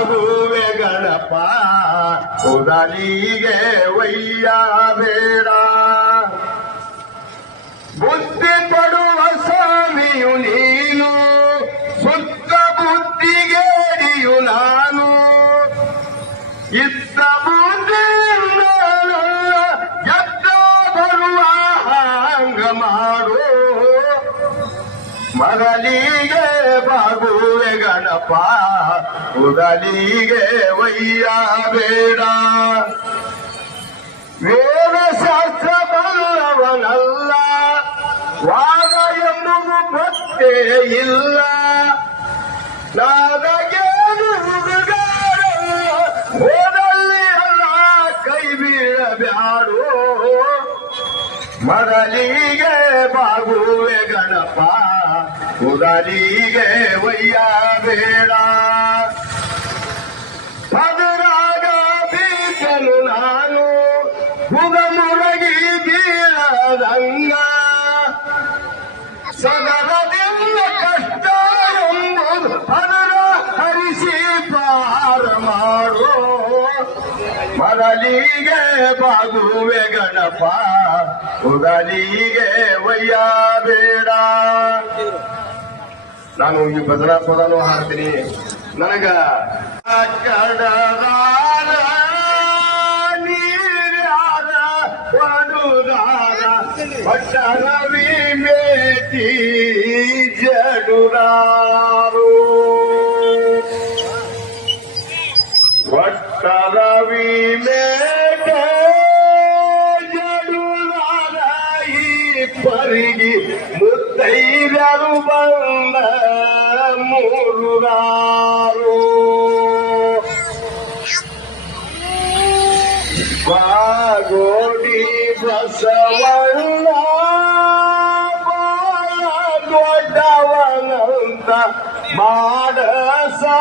ಬಾಗುವೆ ಗಣಪ ಉದಲಿಗೆ ಒಯ್ಯ ಬೇಡ ಬುದ್ಧಿ ಕೊಡುವ ಸ್ವಾಮಿಯು ನೀನು ಸುತ್ತ ಬುದ್ಧಿಗೇರಿಯು ನಾನು. ಇತ್ತ ಮರಲಿಗೆ ಬಾಗುವೆ ಗಣಪ ಉಗಲಿಗೆ ಒಯ್ಯ ಬೇಡ ವೇದಶಾಸ್ತ್ರ ಬಲ್ಲವನಲ್ಲ ವಾದ ಎಂಬುದು ಗೊತ್ತೇ ಇಲ್ಲ. ನಾದಗೇನು ಹುಡುಗಾರಲ್ಲ ಹೋದಲ್ಲಿ ಅಲ್ಲ ಕೈ ಬೀಳಬ್ಯಾಡು. ಮರಲಿಗೆ ಬಾಗುವೆ ಗಣಪ ಉದಲಿಗೆ ಒಯ್ಯ ಬೇಡ ಪದರಾಗ ಬೀಸಲು ನಾನು ಹುಗ ಮುರಗಿ ಬೀಳದಂಗ ಸದರದಿಂದ ಕಷ್ಟ ಎಂಬುದು ಅದರ ಹರಿಸಿ ಪಾರ ಮಾಡು ಮರಲಿಗೆ ಬಾಗುವೆ ಗಣಪ ಉದಲಿಗೆ ಒಯ್ಯ ಬೇಡ ನಾನು ಈ ಭಜನಾ ಪದನು ಹಾಡ್ತೀನಿ. ನನಗ ಪಟ್ಟಣವಿ ಮೇಟಿ ಜಡುರಾರು ಒಟ್ಟರವಿ ಮೇಟ ಜಡುರಾರ ಈ ಪರಿಗಿ ಬಂದ ಮೂರುರಾರು ಬಾಗೋಡಿ ಬಸವಣ್ಣ ಬಾಳ ದೊಡ್ಡವನಂತ ಮಾಡಸಬೇಕೋ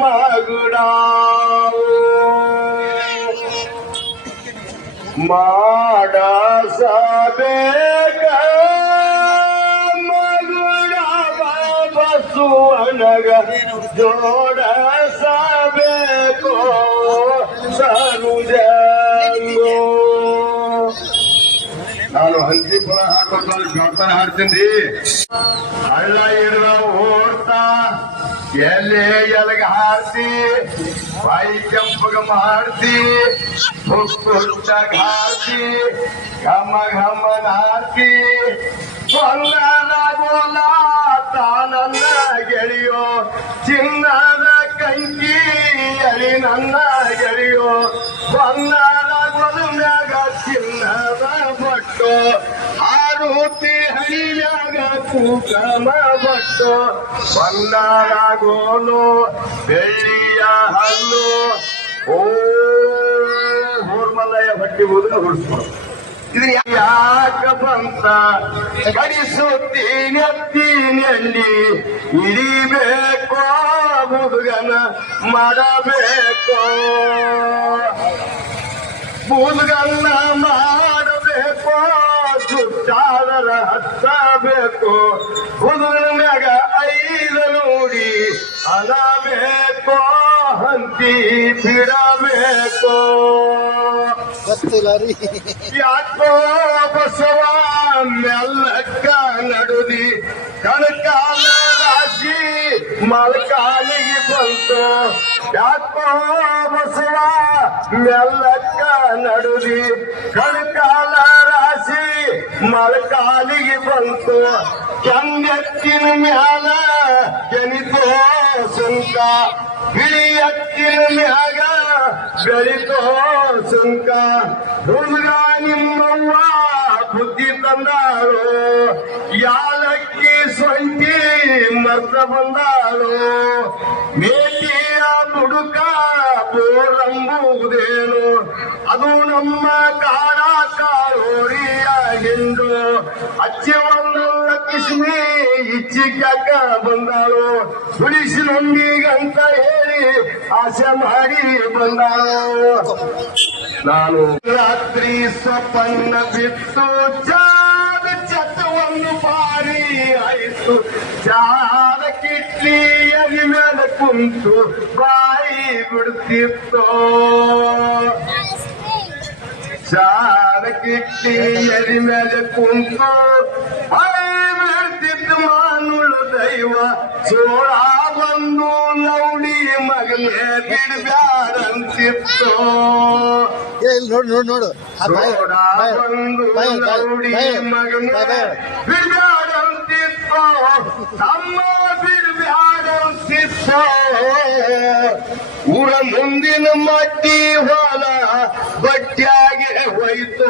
ಮಗುಡಾವು ಮಾಡಸಬೇಕ ಮಗುಡವ ಬಸುವನಗ ಜೋಡಸಬೇಕು ಸರುಜಂಗೋ ನಾನು ಹಂತಿ ಪದ ಹಾಡ್ಬೇಕು ಜೋಡ್ತಾನೆ ಹಾಡ್ತೀನಿ ಹಳ್ಳ ಇರುವ ಓಡ್ತಾ ಎಲೆ ಎಲಗ ಹಾಡ್ತಿ ಬಾಯಿ ಕೆಂಪಗ ಮಾಡ್ತಿ ಹುಟ್ಟುಟ್ಟಾಗ ಹಾಡ್ತಿ ಘಮ ಘಮ ನಾಡ್ತಿ ಬಂಗಾರ ಗೋಲ ತಾನನ್ನ ಗೆಳೆಯೋ ಚಿನ್ನದ ಕಂಕಿ ಅಳಿ ನನ್ನ ಗೆಳೆಯೋ ಬಂಗಾರ ಗೋಲ್ಮ್ಯಾಗ ಚಿನ್ನದ ಬಟ್ಟು, ಆರುತಿ ಹಳಿಯಾಗ ಕುಕಮ ಬಟ್ಟು, ಬಂಗಾರ ಗೋಲು, ಬೆಳ್ಳಿಯ ಹಲ್ಲು. ಓ ಹೊಟ್ಟಿ ಹೋದ್ರೆ ಹೊಡಿಸ್ಬೋದು ಇದನ್ನ ಯಾಕ ಬಂತ ಕಡಿಸುತ್ತೀನಿ ಎತ್ತೀನಿ ಇಳಿಬೇಕೋ ಹುಡುಗನ ಮಾಡಬೇಕೋ. ಹುಡುಗನ್ನ ಮಾಡಬೇಕು ಸುತ್ತಾದರ ಹತ್ತಬೇಕು. ಹುಡುಗನ ಮ್ಯಾಗ ಐದ ನೋಡಿ ಅನಬೇಕು ಹಂತಿ ಬಿಡಬೇಕು. ಗೊತ್ತಿಲ್ಲ ರೀ ಯಾಕೋ ಬಸವ ಮೆಲ್ಲಕ್ಕ ನಡುದಿ ಕಣಕಾಲ ರಾಶಿ ಮಳಕಾಲಿಗೆ ಬಂತು ಯಾಕೋ ಬಸವ ಮೆಲ್ಲಕ್ಕ ನಡುದಿ ಕಣಕಾಲ ರಾಶಿ ಮಳಕಾಲಿಗೆ ಬಂತು ಕೆಂಗೆತ್ತಿನ ಮ್ಯಾಲ ಜನಿತೋ ಸುಂಕ ಬಿಳಿ ಎತ್ತಿನ ಮ್ಯಾಗ ಬೆಳಿತೋ ಸುಂಕ ಹುಡುಗ ನಿಮ್ಮವ್ವ ಬುದ್ಧಿ ತಂದಾಳು, ಯಾಲಕ್ಕಿ ಸೊಂಟಿ ಮರ್ತ ಬಂದಾಳು. ಮೇಟಿಯ ಬುಡುಕ ಬೋರಂಬುವುದೇನು, ಅದು ನಮ್ಮ ಕಾಡ ಕಾರೋರಿಯ ಎಂದು ಅಚ್ಚಿ ಒಂದು ಲಕ್ಷ್ಮಿ ಕಕ್ಕ ಬಂದಾಳು. ಉಳಿಸಿ ನಮ್ಗೀಗಂತ ಹೇಳಿ ಆಸೆ ಮಾಡಿ ಬಂದಾಳು. ನಾನು ರಾತ್ರಿ ಸ್ವಪನ್ನ ಬಿತ್ತು ಚಾದ ಚತವನ್ನು ಬಾರಿ ಆಯಿತು. ಚಾದ ಕಿಟ್ಲಿ ಅಗಿ ಮೇಲೆ ಕುಂತು ಬಾಯಿ ಬಿಡ್ತಿತ್ತೋ. ಚಾರಕಿಟ್ಟಿ ಎರಿ ಮೇಲೆ ಕುಂತು ದೈವ ಸೋಳ ಬಂದು ಲೌಡಿ ಮಗನೇ ಬಿಡ್ಬ್ಯಾರಂತಿತ್ತೋ. ಇಲ್ಲಿ ನೋಡು ನೋಡು ನೋಡು. ಸೋಡ ಬಂದು ಲೌಡಿ ಮಗನೇ ಬಾಯಿ ಬಾಯಿ. ತಮ್ಮ ಬಿಡ್ಬ್ಯಾರಂತಿತ್ತೋ. ಊರ ಮುಂದಿನ ಮಟ್ಟಿ ಹೊಲ ಬಟ್ಟಿಯಾಗಿ ಹೋಯ್ತು.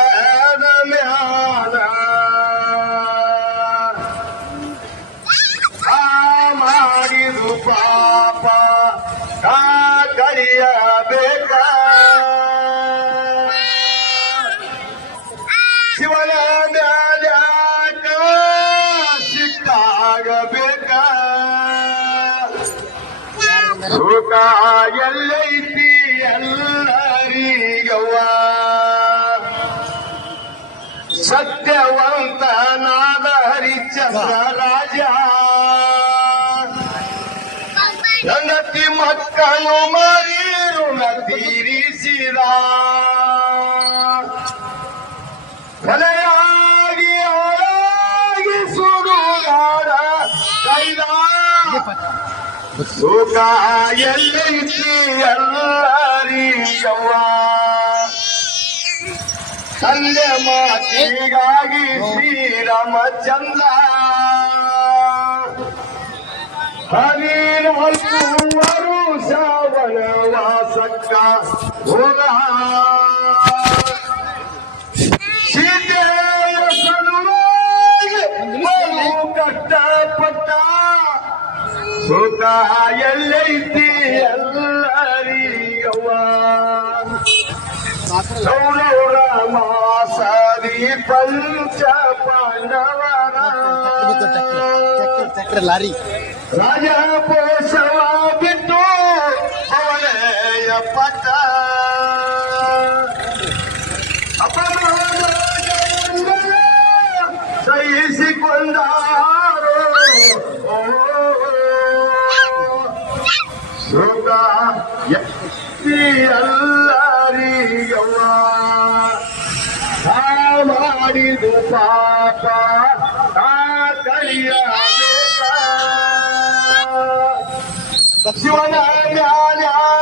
ಸುಖ ಎಲ್ಲೈತಿ ಎಲ್ಲರಿಗವ್ವ. ಸತ್ಯವಂತನಾದ ಹರಿಚಂದ್ರ ರಾಜ. ಗಣತಿ ಮಕ್ಕಳು ಮರಿ ಋಣ ತೀರಿಸಿದ ಕೊನೆಯಾಗಿ ಆಳಾಗಿ ಸುಡುಗಾಡ ಕೈದ ಸುಖ ಎಲ್ಲೈತಿ ಎಲ್ಲರಿಗವ್ವ ತಂದೆ ಮಾತಿಗಾಗಿ ಶ್ರೀರಾಮಚಂದ್ರ ಹದಿನಾಲ್ಕು ವರುಷ ವನವಾಸಕ್ಕ ಹೋಗ ಎಲ್ಲೈತಿ ಎಲ್ಲರಿಗವ್ವ ಸೌರೌರ ಮಾಸದಿ ಪಂಚ ಪಾಂಡವರ ಲಾರಿ ರಾಜ ಪೋಷವ ಬಿಟ್ಟು ಅವನೆಯ ಅಪಮಾನಗಳ ಸಹಿಸಿಕೊಂಡಾರೋ? ಎಲ್ಲರಿಗವ್ವ ತಾ ಮಾಡಿದು ಪಾಪ ತಾ ಕಳಿಯಬೇಕ ಶಿವನ ಮ್ಯಾಲ್ಯಾಕ